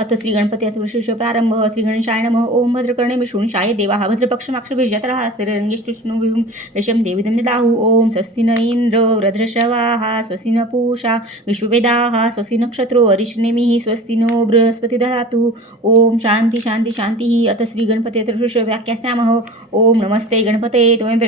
अथ श्री गणपती अथर्वशीर्ष प्रारंभ. श्री गणेशाय नमः. ओम भद्रकर्णे विष्णुशाय देवाः भद्रपक्षमाक्षभिर्जतरः स्थिररङ्गिष्टुष्णुभिः यशं देविदं ददाहु. ओम स्वस्ति न इंद्र वृद्धश्रवाः स्वस्ति न पूषा विश्ववेदाः स्वस्ति नक्षत्रो अरिष्णेमिः स्वस्ति नो बृहस्पति ददातु. ओम शांति शांति शांतिः. अथ श्री गणपती अथर्वशीर्ष व्याख्यास्यामः. ओम नमस्ते गणपते. त्वमेव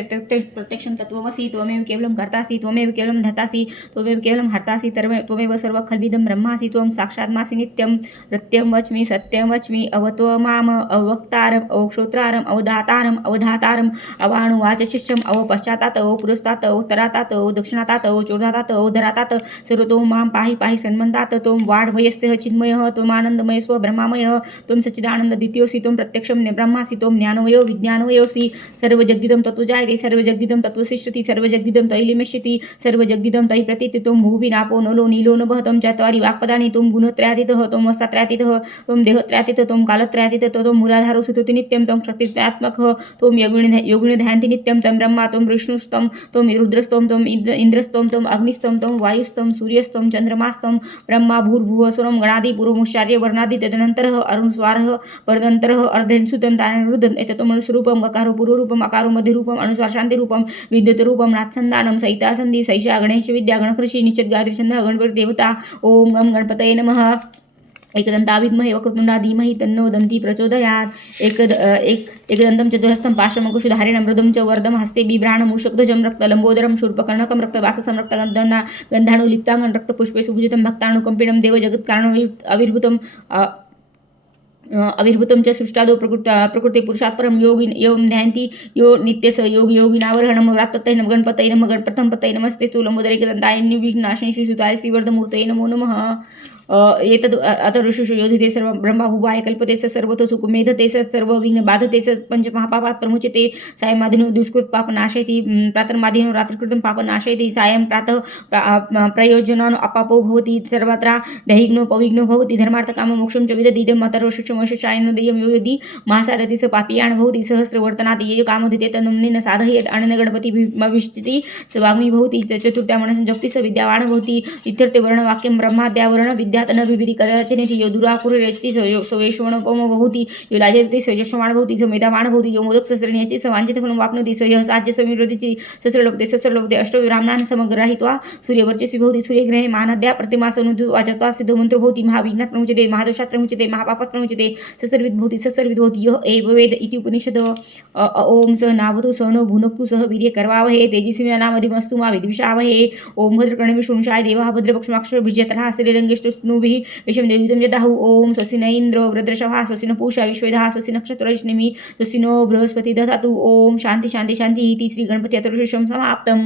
प्रत्यक्षं तत्त्वमसि. त्वमेव केवलं कर्तासि. त्वमेव केवलं धर्तासि. त्वमेव केवलं हर्तासि. त्वमेव सर्वखल्विदं ब्रह्मासि. त्वं साक्षात्मासि नित्यं. प्रत्यं वच्मि सत्यं वच्मि. अवत्व माम अवक्तारम् अवक्षोत्रारम् अवधातारम् अवधातारम् अवाणुवाचशिष्यम् अवपश्चातात अवपुरस्तात अवोत्तरातात अवदक्षिणातात अवचोर्धातात अवधरातात. सर्वतो मां पाहि पाहि सन्मन्तात. त्वं वाड्वयस्य चिन्मयः. त्वमानन्दमय स्वब्रह्मामयः. त्वं सच्चिदानन्द द्वितीयोऽसि. त्वं प्रत्यक्षं ब्रह्मासि. त्वं ज्ञानमयो विज्ञानमयोऽसि. सर्वजगदिदं तत्त्वजायते. सर्वजगदिदं तत्त्वशिष्यति. सर्वजगदिदं तैः लिमिष्यति. सर्वजगदिदं तैः प्रतीति. त्वं भुविनापो नलो नीलो नभः. त्वं चत्वारि वाक्पदानि. त्वं गुणत्रयातीतः. त्वं वस्त्रत्रयातीतः. त्वं देहत्रयातीतः. त्वं कालत्रयातीतः. त्वं मूलाधारो सुतुति नित्यं. त्वं शक्तित्वात्मकः. त्वं योगिनी ध्यान्ति त्वं ब्रह्मा. त्वं विष्णुस्तं. त्वं रुद्रस्तं. त्वं इंद्रस्तं. त्वं अग्निस्तं. त्वं वायुस्तं. सूर्यस्तं. चन्द्रमास्तं. ब्रह्मा भूर्भुवः स्वरं गणादि पूर्वमुच्चार्य वर्णादि तदनन्तरः अरुणस्वारः परदन्तरः अर्धेन्सुतं तानरुदम्. एतत्त्वमनुस्वरूपं गकारो पूर्वरूपम् अकारो मध्यरूपम् अनुस्वार शान्तिरूपं विद्युतरूपं नाथसन्धानं सहिता संधि सैषा गणेशविद्या गणकृषि निश्चितगात्री छन्दः गणपतिदेवता. ओम गं गणपतये नमः. एकदन्ताविद्महे वक्रतुण्डा धीमहि तन्नो दन्ती प्रचोदयात्. एकदन्तं चतुरस्तं पाशमकुशधारिणं मृदुं च वरदं हस्ते बिभ्राणमूषकध्वजं रक्तलम्बोदरं शूर्पकर्णकं रक्तवाससं रक्तगन्धाणुलिप्ताङ्गं रक्तपुष्पे सुभूषितं भक्तानुकम्पिनं देवजगत्कारणं अविर्भूतं च सृष्टादो प्रकृते पुरुषात् परं योगं ध्यान्ति यो नित्यस योगी योगिनावरणं व्रात्ततये नमः गणपतये नमः. प्रथमपतये नमस्ते स्थूलम्बोदरे एकदन्ताय निर्विघ्नाशिनि श्रीसुताय श्रीवर्धमूर्तये नमो नमः. एतद् अथर्वशीर्ष योधिते सर्व ब्रह्मभुवाय कल्पते स सर्वतो सुखमेधते स सर्वविघ्न बाधते स पंचमहापापात् प्रमुच्यते. सायमादिनो दुष्कृत पाप नाशयति. प्रातर्मादिनो रात्रिकृतं पाप नाशयति. सायं प्रातः प्रयोजनान् अपापो भवति. सर्वत्र दैहिग्नो पविघ्नो भवति. धर्मार्थकाममोक्षं च विदधति. इदम् अथर्वशीर्षमशेषायनो देयं यो यदि महासारथि स पापीयान् भवति. सहस्रवर्तनात् ये कामोदिते तन्नेन साधयेत्. अनेन गणपतिभिश्चिति स वाग्मी भवति. चतुर्थ्या मनसं जप्ति स विद्यावान् भवति. इत्यर्थे वर्णवाक्यं ब्रह्माद्यावरण विद्या तनभिविधि कदाचनेति यो दुराकुरेचति स वैश्वणोपमो भवति. यो लाजयति स यशस्वान् भवति. स मेधावान् भवति. यो मोदकसहस्रेणि स वाञ्छितफलं वाप्नोति. स यः साज्य समिरोधिति सहस्रलभते अष्टो ब्राह्मणान् समग्रहीत्वा सूर्यवर्चस्वी भवति. सूर्यग्रहे मानाद्या प्रतिमासनुद्यो वाचत्वा सिद्धो मन्त्रो भवति. महाविघ्नात् प्रमुच्यते. महादोषात् प्रमुच्यते. महापापात् प्रमुच्यते. ससर्विद् भवति. ससर्विद् भवति. यः एव वेद इति उपनिषद. ओम स नावतु स नो भुनक्तु सह वीर्य करवावहे. तेजस्विनानामधिमस्तु मा विद्विषावहे. ओम भद्रकर्णे विष्णुशाय देवाः भद्रपक्षमाक्षभिर्जतरः स्थिररङ्गिष्टुष्णुभिः यशं देविदं ददाहु. ओम स्वस्ति न इंद्रो वृद्धश्रवाः स्वस्ति न पूषा विश्ववेदाः स्वस्ति नक्षत्ररश्मिः स्वस्ति नो बृहस्पति ददातु. ओम शांति शांति शांति. इति श्री गणपति अथर्वशीर्षं समाप्तम्.